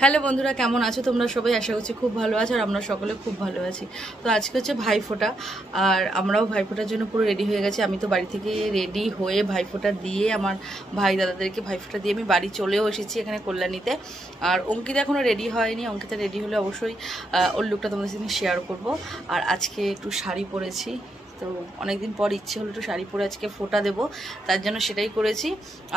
Hello বন্ধুরা, কেমন আছো তোমরা সবাই? আশা করছি খুব ভালো আছো আর আমরা সকলে খুব ভালো আছি। তো আজকে হচ্ছে ভাইফোঁটা, আর আমরাও ভাইফোঁটার জন্য পুরো রেডি হয়ে গেছি। আমি তো বাড়ি থেকে রেডি হয়ে ভাইফোঁটা দিয়ে আমার ভাই দাদাদেরকে ভাইফোঁটা দিয়ে আমি বাড়ি চলেও এসেছি এখানে কল্যাণীতে। আর অঙ্কিতা এখনও রেডি হয়নি, অঙ্কিতা রেডি হলে অবশ্যই ওর লুকটা তোমাদের সাথে শেয়ার করব। আর আজকে একটু শাড়ি পরেছি, তো অনেকদিন পর ইচ্ছে হলো একটু শাড়ি পরে আজকে ফোঁটা দেবো, তার জন্য সেটাই করেছি।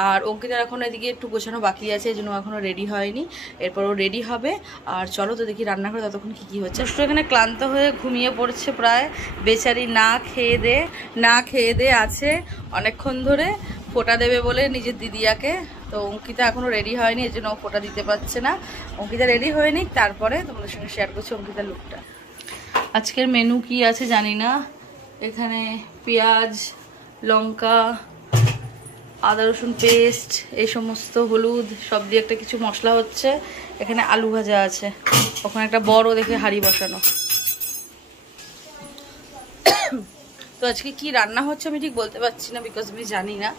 আর অঙ্কিতার এখন এদিকে একটু গোছানো বাকি আছে, এই জন্য এখনও রেডি হয়নি, এরপরও রেডি হবে। আর চলো তো দেখি রান্না করে ততক্ষণ কী হচ্ছে। একটু এখানে ক্লান্ত হয়ে ঘুমিয়ে পড়ছে প্রায়, বেচারি না খেয়ে দে আছে অনেকক্ষণ ধরে, ফোঁটা দেবে বলে নিজের দিদিয়াকে। তো অঙ্কিতা এখনও রেডি হয়নি, এই জন্য ও ফোঁটা দিতে পারছে না। অঙ্কিতা রেডি হয়নি, তারপরে তোমাদের সঙ্গে শেয়ার করছি অঙ্কিতার লুকটা। আজকের মেনু কি আছে জানি না, এখানে পেঁয়াজ, লঙ্কা, আদা রসুন পেস্ট, এই সমস্ত হলুদ সব দিয়ে একটা কিছু মশলা হচ্ছে। এখানে আলু ভাজা আছে, ওখানে একটা বড় দেখে হাঁড়ি বসানো। তো আজকে কি রান্না হচ্ছে আমি ঠিক বলতে পারছি না, বিকজ আমি জানি না।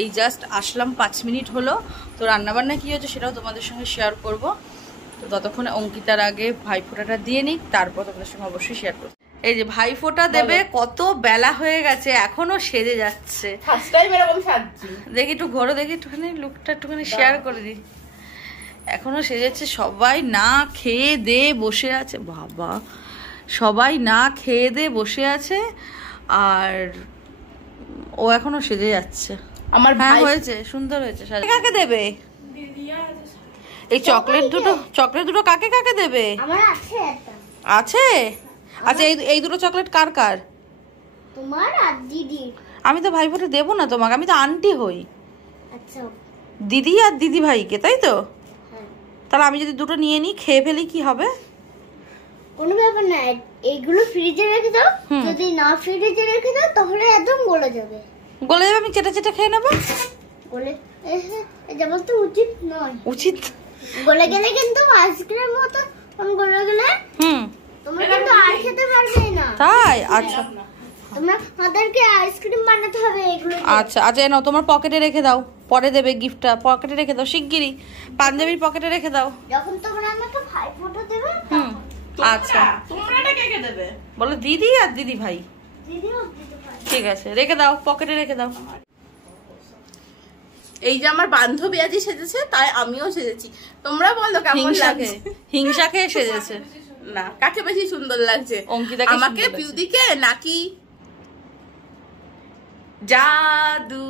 এই জাস্ট আসলাম 5 মিনিট হলো, তো রান্নাবান্না কী হচ্ছে সেটাও তোমাদের সঙ্গে শেয়ার করব। তো ততক্ষণে অঙ্কিতার আগে ভাইফোঁটাটা দিয়ে নিক, তারপর তোমাদের সঙ্গে অবশ্যই শেয়ার করব। এই যে ভাইফোঁটা দেবে, কত বেলা হয়ে গেছে এখনো সেজে যাচ্ছে। ফার্স্ট টাইম এরকম সাজছি। দেখি একটু ঘোরো, দেখি একটুখানি লুকটা একটুখানি শেয়ার করে দিই। এখনো সেজেছে, সবাই না খেয়ে দে বসে আছে। বাবা, সবাই না খেয়ে দে বসে আছে আর ও এখনো সেজে যাচ্ছে। আমার ভাই হয়েছে, সুন্দর হয়েছে। কাকে দেবে এই চকলেট দুটো? কাকে কাকে দেবে? আমার আছে একটা। আছে? আচ্ছা, এই দুটো চকলেট কার কার? তোমার আর দিদি। আমি তো ভাইফোঁটা দেবো না তোমাকে, আমি তো আন্টি হই। আচ্ছা, দিদি আর দিদি ভাইকে, তাই তো? হ্যাঁ। তাহলে আমি যদি দুটো নিয়ে নিই, খেয়ে ফেলি, কি হবে? কোনো ব্যাপার না, এইগুলো ফ্রিজে রেখে দাও। যদি না ফ্রিজে রেখে দাও তাহলে একদম গলে যাবে। গলে যাবে, আমি চেটে চেটে খেয়ে নেবো। গলে যেমন তো উচিত নয়। উচিত গলে গেলে কিন্তু আইসক্রিম মতো গলে গেলে তোমরা কিন্তু আর খেতে পারবে না। তাই? আচ্ছা, তোমরা আমাদেরকে আইসক্রিম বানাতে হবে এগুলো। আচ্ছা আচ্ছা, নাও তোমার পকেটে রেখে দাও, পরে দেবে গিফটটা। পকেটে রেখে দাও শিগগিরই, পাঞ্জাবির পকেটে রেখে দাও। যখন তোমরা আমাকে ভাইফোঁটা দেবে। আচ্ছা, তোমরাটা কে কে দেবে? বলো দিদি আর দিদি ভাই। দিদিও দিতে পারে। ঠিক আছে, রেখে দাও, পকেটে রেখে দাও। এই যে আমার বান্ধবী আজি সেজেছে, তাই আমিও সেজেছি। তোমরা বলো কেমন লাগছে? হিংসাকে সেজেছে না, কাকে বেশি সুন্দর লাগছে? অঙ্কিতাকে আমাকে, সুন্দর লাগছে। পিউদিকে নাকি জাদু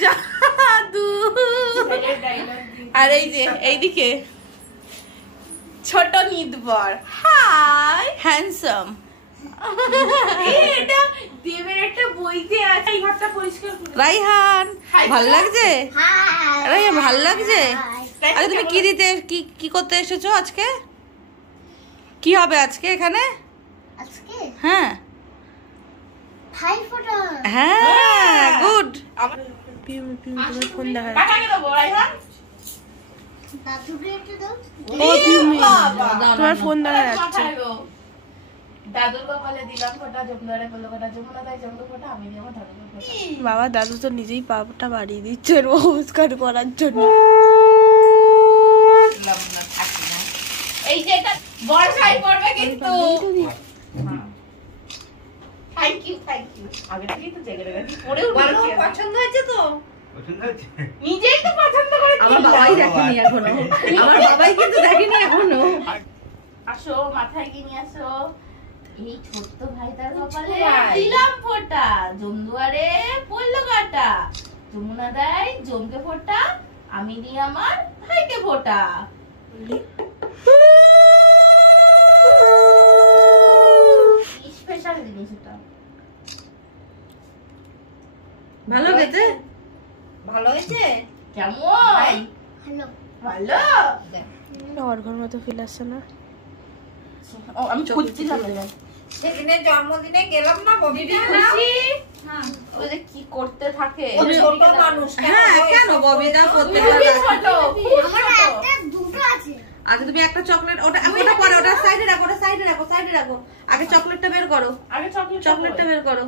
জাদু? আর এই যে এইদিকে ছোট নিদবর, হাই হ্যান্ডসাম। এটা দেবের একটা বইতে আছে। এই ঘরটা পরিষ্কার করে রাইহান, ভাল লাগছে? হাই। রাইহান, ভাল লাগছে? হাই। আরে তুমি কি দিতে কি করতে এসেছো আজকে? কি হবে আজকে এখানে? আজকে হ্যাঁ ভাইফোঁটা। হ্যাঁ, গুড। ফোন দেখা কাটাকে দেবো রাইহান। দাদুকে একটু দাও। তোমার ফোন দেখা যাচ্ছে। দাদুর কপালে দিলাম ফোঁটা, যমুনারে বললো ফোঁটা, যমুনা তাই যমুনা ফোঁটা, আমি দিয়ে আমার দাদুর ফোঁটা। বাবা, দাদু তো নিজেই পাপটা বাড়িয়ে দিচ্ছে নমস্কার করার জন্য। এই যে এটা বর্ষায় পড়বে কিন্তু। থ্যাংক ইউ আগে থেকেই তো জেগে রেখেছি, পড়েও বলছি। পছন্দ হয়েছে তো? নিজেই তো পছন্দ করে। আমার বাবাই দেখেনি এখনো, আমার বাবাই কিন্তু দেখেনি এখনো। আসো, মাথায় কি নিয়ে আসো। এই ছোট্ট ভাই তার কপালে দিলাম ফোঁটা, জমদুয়ারে পড়লো কাটা, যমুনা দেয় জমকে ফোঁটা, আমি দিই আমার ভাইকে ফোঁটা। স্পেশাল জিনিস এটা। ভালো খেতে? ভালো হয়েছে? কেমন? হ্যালো। ভালো। অর্ঘর মতো ফিল আসছে না? ও, আমি খুঁজছিলাম। সেদিনে জন্মদিনে গেলাম না ববিতা, খুশি? হ্যাঁ, ওই যে কি করতে থাকে। ছোট মানুষ। হ্যাঁ, কেন ববিতা প্রত্যেকবার খুবই রাখে। ছোট, খুব আমার ছোট। একটা দুটো আছে। আচ্ছা, তুমি একটা চকলেট, ওটা পরে, ওটা সাইডে রাখো। আগে চকলেটটা বের করো, আগে চকলেটটা বের করো।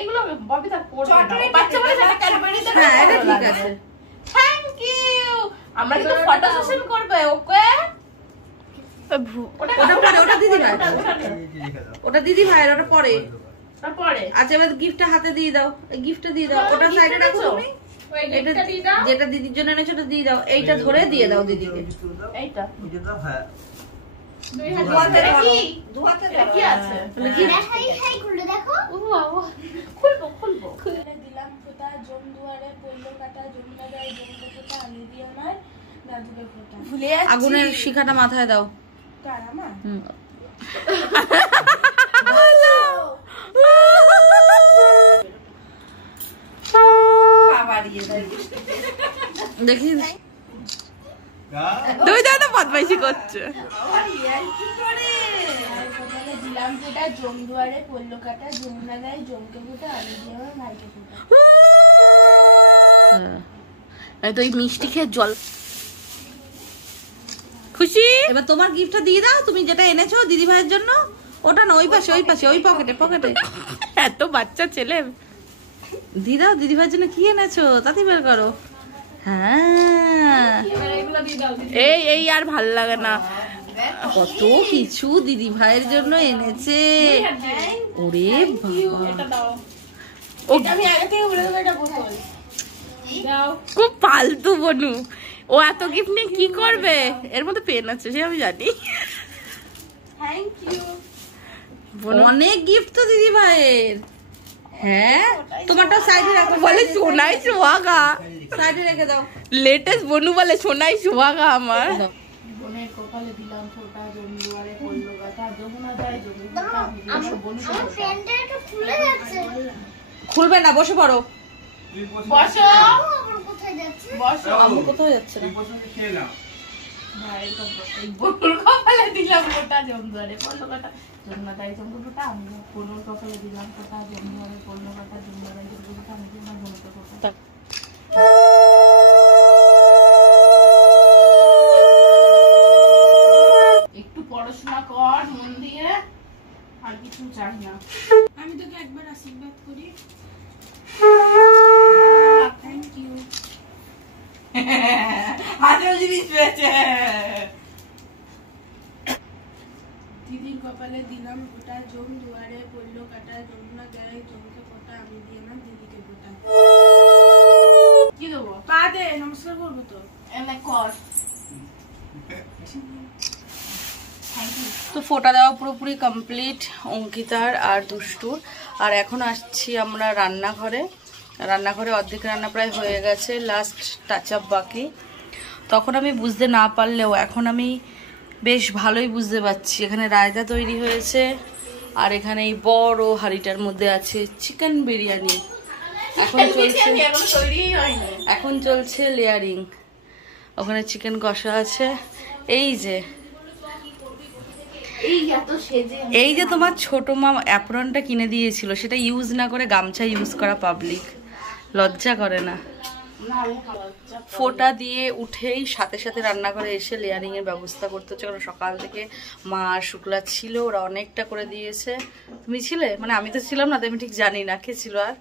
এগুলো ববিতা পড়বে না। বাচ্চা বলে সেটা ক্যাডবেরি দেবে। হ্যাঁ, এটা ঠিক আছে। Thank you. আমরা কিন্তু ফটো সেশন করবে, ওকে? ওটা পরে, ওটা দিদি ভাই, ওটা দিদি ভাইয়ের, ওটা পরে। তারপরে আচ্ছা এবার গিফটটা হাতে দিয়ে দাও, এই গিফটটা দিয়ে দাও, ওটা সাইডে রাখো তুমি। এটা যেটা দিদির জন্য এনেছো ওটা দিয়ে দাও, এইটা ধরে দিয়ে দাও দিদিকে। এইটা হ্যাঁ এটা কি? দুহাতে এটা কি আছে? হাই খুলে দেখো। খুলবো। দিলাম ফোঁটা, জম দুয়ারে পড়লো কাটা, জম লাগাই জমকে ফোঁটা, আমি দিয়ে আমার দাদুকে ফোঁটা। ভুলে যাচ্ছি। আগুনের শিখাটা মাথায় দাও। কার আমার? হুম। দেখি দুই দাদা বদমাইশি করছে। দিলাম ফোঁটা, জম দুয়ারে পড়লো কাটা, জম লাগাই জমকে ফোঁটা, আমি দিয়ে আমার ভাইকে ফোঁটা। এই তো এই মিষ্টি খেয়ে জল। খুশি? এবার তোমার গিফটটা দিয়ে দাও, তুমি যেটা এনেছো দিদি ভাইয়ের জন্য। ওটা না, ওই পাশে, ওই পাশে, ওই পকেটে, পকেটে। এত বাচ্চা ছেলে। দিয়ে দাও দিদি ভাইয়ের জন্য কি এনেছো, তাতে বের করো। হ্যাঁ, এই এই আর ভাল লাগে না। কত কিছু দিদি ভাইয়ের জন্য এনেছে। ওরে বাবা, আমি আগে থেকে বলে দেবো এটা বোতল। খুব ফালতু বনু। ও এত গিফট নিয়ে কি করবে? এর মধ্যে পেন আছে সে আমি জানি। Thank you. অনেক গিফট তো দিদি ভাইয়ের। হ্যাঁ, তোমারটাও সাইডে রাখো। বলে সোনাই সোহাগা। সাইডে রেখে দাও। লেটেস্ট বনু বলে সোনাই সোহাগা আমার। বোনের কপালে দিলাম ফোঁটা, জম দুয়ারে পড়লো কাটা, যমুনা যায় জমে ফোঁটা, আমি দিয়ে আমার বোনকে আমার ফোঁটা। ফ্রেন্ডটা একটু ফুলে যাচ্ছে। খুলবে না, বসে পড়ো। বসো আবার কোথায় যাচ্ছে? বসো। আম্মু কোথাও যাচ্ছে না। ভাইয়ের বোনের কপালে দিলাম ফোঁটা, জম দুয়ারে পড়লো কাটা, যমুনা যায় জমে ফোঁটা, আমি বোনের কপালে দিলাম ফোঁটা, জম দুয়ারে পড়লো কাটা, যমুনা যায় জমে ফোঁটা, আমি দিয়ে আমার বোনকে ফোঁটা। একটু পড়াশোনা কর মন দিয়ে, আর কিছু চাই না। আমি তোকে একবার আশীর্বাদ করি। Thank you. হাজার জিনিস পেয়েছে। দিদির কপালে দিলাম ফোঁটা, জম দুয়ারে পড়লো কাটা, যমুনা গায়ে জমকে ফোঁটা, আমি দিয়ে নাম দিদিকে ফোঁটা। কি দেবো? পা দে, নমস্কার করবো তো। এনে কর। Thank you. তো ফোঁটা দেওয়া পুরোপুরি কমপ্লিট অঙ্কিতার আর দুষ্টুর। আর এখন আসছি আমরা রান্নাঘরে। রান্নাঘরে অর্ধেক রান্না প্রায় হয়ে গেছে, লাস্ট টাচ আপ বাকি। তখন আমি বুঝতে না পারলেও এখন আমি বেশ ভালোই বুঝতে পারছি। এখানে রায়তা তৈরি হয়েছে, আর এখানে এই বড় হাঁড়িটার মধ্যে আছে চিকেন বিরিয়ানি। এখন চলছে লেয়ারিং। ওখানে চিকেন কষা আছে। এই যে তোমার ছোট মা অ্যাপ্রনটা কিনে দিয়েছিল, সেটা ইউজ না করে গামছা ইউজ করা পাবলিক, লজ্জা করে না? ফোঁটা দিয়ে উঠেই সাথে সাথে রান্না করে এসে লেয়ারিং এর ব্যবস্থা করতে হচ্ছে, কারণ সকাল থেকে মা আর শুক্লা ছিল, ওরা অনেকটা করে দিয়েছে। তুমি ছিলে? মানে আমি তো ছিলাম না, তো আমি ঠিক জানি না কে ছিল। আর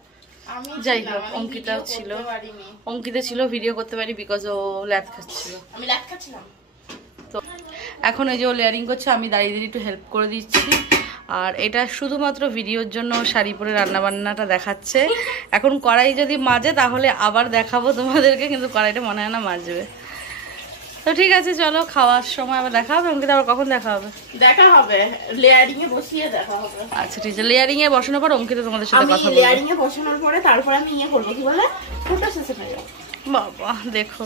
যাই হোক, অঙ্কিতাও ছিল। অঙ্কিতা ছিল, ভিডিও করতে পারি বিকজ ও ল্যাদ খাচ্ছিল। আমি লাট খাচ্ছিলাম। তো এখন এই যে ও লেয়ারিং করছে, আমি দাঁড়িয়ে দাঁড়িয়ে একটু হেল্প করে দিচ্ছি। আর এটা শুধুমাত্র ভিডিওর জন্য শাড়ি পরে রান্নাবান্নাটা দেখাচ্ছে। এখন কড়াই যদি মাজে তাহলে আবার দেখাবো তোমাদেরকে, কিন্তু কড়াইটা মনে হয় না মাজবে। তো ঠিক আছে, চলো খাওয়ার সময় আবার দেখা হবে। অঙ্কিতা আবার কখন দেখা হবে? দেখা হবে লেয়ারিং এ বসিয়ে দেখা হবে। আচ্ছা ঠিক আছে, লেয়ারিং এ বসানোর পর অঙ্কিতা তোমাদের সাথে আমি কথা বলবো। লেয়ারিং এ বসানোর পরে তারপর আমি ইয়ে করব, কি বলে, ফটো সেশন এ যাব। বাবা দেখো,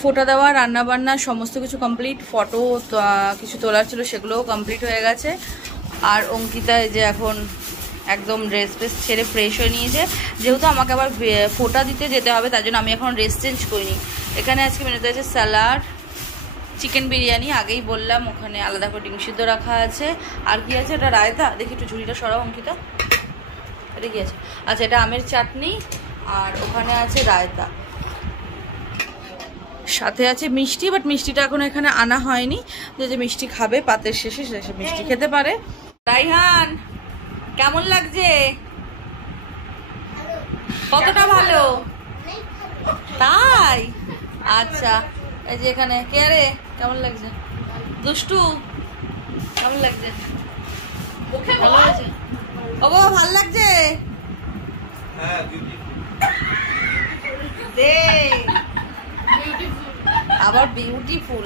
ফোঁটা দেওয়া, রান্না বান্না সমস্ত কিছু কমপ্লিট। ফটো কিছু তোলার ছিল, সেগুলোও কমপ্লিট হয়ে গেছে। আর অঙ্কিতা এই যে এখন একদম ড্রেস ফ্রেস ছেড়ে ফ্রেশ হয়ে নিয়েছে, যেহেতু আমাকে আবার ফোঁটা দিতে যেতে হবে, তার জন্য আমি এখন ড্রেস চেঞ্জ করিনি। এখানে আজকে মেনুতে আছে স্যালাড, চিকেন বিরিয়ানি, আগেই বললাম, ওখানে আলাদা করে ডিম সিদ্ধ রাখা আছে। আর কি আছে? এটা রায়তা। দেখি একটু ঝুড়িটা সরাও অঙ্কিতা, এটা কি আছে? আচ্ছা, এটা আমের চাটনি, আর ওখানে আছে রায়তা, সাথে আছে মিষ্টি। বাট মিষ্টিটা এখন এখানে আনা হয়নি, যে মিষ্টি খাবে পাতের শেষে সে মিষ্টি খেতে পারে। রাইহান, কেমন লাগছে? কতটা ভালো? তাই? আচ্ছা, এই যে এখানে কে রে, কেমন লাগছে? দুষ্টু কেমন লাগছে? ভালো লাগছে? ও বাবা ভালো লাগছে? আবার বিউটিফুল।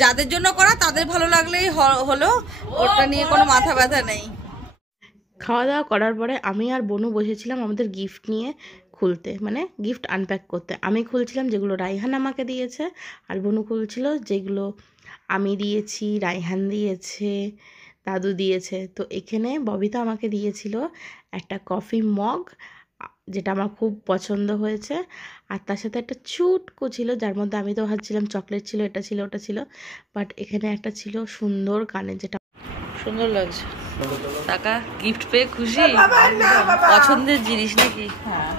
যাদের জন্য করা তাদের ভালো লাগলেই হলো, ওটা নিয়ে কোনো মাথা ব্যথা নেই। খাওয়া দাওয়া করার পরে আমি আর বনু বসেছিলাম আমাদের গিফট নিয়ে খুলতে, মানে গিফট আনপ্যাক করতে। আমি খুলছিলাম যেগুলো রাইহান আমাকে দিয়েছে, আর বনু খুলছিল যেগুলো আমি দিয়েছি, রাইহান দিয়েছে, দাদু দিয়েছে। তো এখানে ববিতা আমাকে দিয়েছিল একটা কফি মগ, যেটা আমার খুব পছন্দ হয়েছে, আর তার সাথে একটা চুটকো ছিল যার মধ্যে আমি তো ভাবছিলাম চকলেট ছিল, এটা ছিল, ওটা ছিল, বাট এখানে একটা ছিল সুন্দর কানে, যেটা সুন্দর লাগছে। টাকা গিফট পেয়ে খুশি, পছন্দের জিনিস নাকি? হ্যাঁ।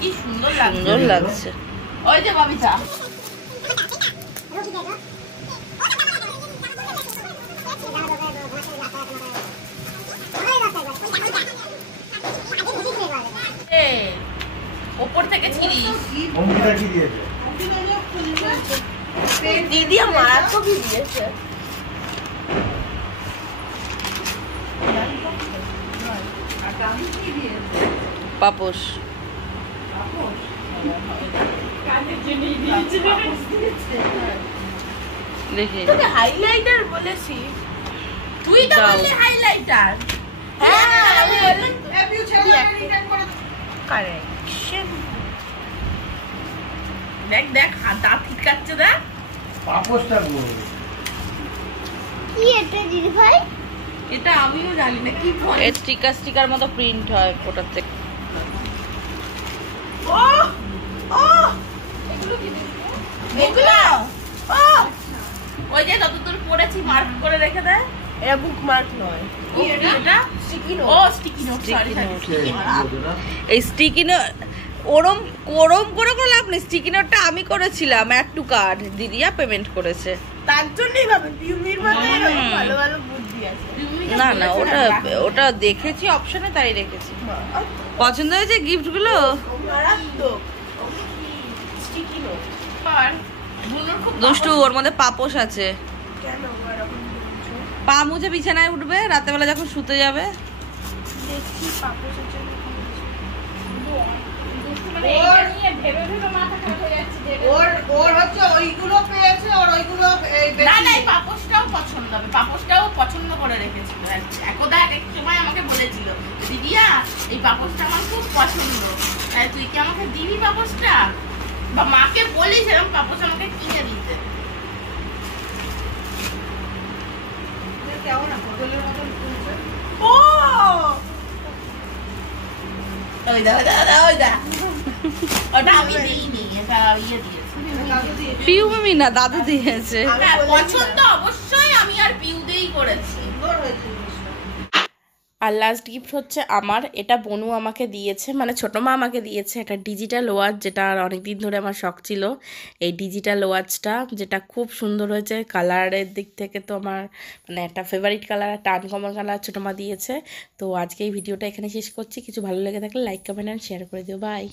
কি সুন্দর সুন্দর লাগছে। ওই যে ববিতা, ওপর থেকে ছিড়িস। দিদি আমার এত কি দিয়েছে? পাপোশ দেখি, তোকে হাইলাইটার বলেছি, তুই তো বললি হাইলাইটার। হ্যাঁ আমি বললাম কারেকশন। দেখ দেখ দাঁত ঠিকাচ্ছে, দেখ পাপোশটা বল কি এটা দিদি ভাই? এটা আমিও জানি না কি ফোন। এর স্টিকার মতো প্রিন্ট হয় ওটার থেকে। ও ও এগুলো ও ওই যে যতদূর পড়েছি মার্ক করে রেখে দেয়, এটা বুক মার্ক নয়। এটা স্টিকি নোট। ও স্টিকি নোট, সরি এই স্টিকি নোট ওরম ওরম করে লাভ নেই। স্টিকি নোটটা আমি করেছিলাম, অ্যাড টু কার্ড, দিদিয়া পেমেন্ট করেছে। তার জন্যই ভাবে পিউমির মধ্যে এরকম ভালো ভালো বুদ্ধি আছে। না না, ওটা দেখেছি অপশনে, তাই রেখেছি। পছন্দ হয়েছে গিফটগুলো? মারাত্মক স্টিকি নোট। আর বুনুর খুব দুষ্টু, ওর মধ্যে পাপোশ আছে। কেন এরকম বলছো? পা মুছে বিছানায় উঠবে রাতেবেলা যখন শুতে যাবে। দেখছি পাপোশের জন্য ওর হচ্ছে ওইগুলো পেয়েছে, ওর ওইগুলো না না, এই পাপোশটাও পছন্দ হবে, পাপোশটাও পছন্দ করে রেখেছিল। একদা এক সময় আমাকে বলেছিল, দিদিয়া এই পাপোশটা আমার খুব পছন্দ, তুই কি আমাকে দিবি পাপোশটা? বা মাকে বলিস এরকম পাপোশ আমাকে কিনে দিতে। কেমন পটলের মতন ফুলছে। ও ওই দা ওই দা ওটা আমি দিইনি, এটা ইয়ে দিয়েছে। পিউমি না, দাদু দিয়েছে। হ্যাঁ, পছন্দ অবশ্যই আমি আর পিউ দিয়েই করেছি। সুন্দর হয়েছে জিনিসটা। আর লাস্ট গিফট হচ্ছে আমার, এটা বনু আমাকে দিয়েছে, মানে ছোটো মা আমাকে দিয়েছে একটা ডিজিটাল ওয়াচ, যেটা অনেক দিন ধরে আমার শখ ছিল। এই ডিজিটাল ওয়াচটা যেটা খুব সুন্দর হয়েছে, কালারের দিক থেকে তো আমার মানে একটা ফেভারিট কালার, একটা আনকমন কালার ছোটো মা দিয়েছে। তো আজকে এই ভিডিওটা এখানে শেষ করছি। কিছু ভালো লেগে থাকলে লাইক, কমেন্ট অ্যান্ড শেয়ার করে দিও। বাই।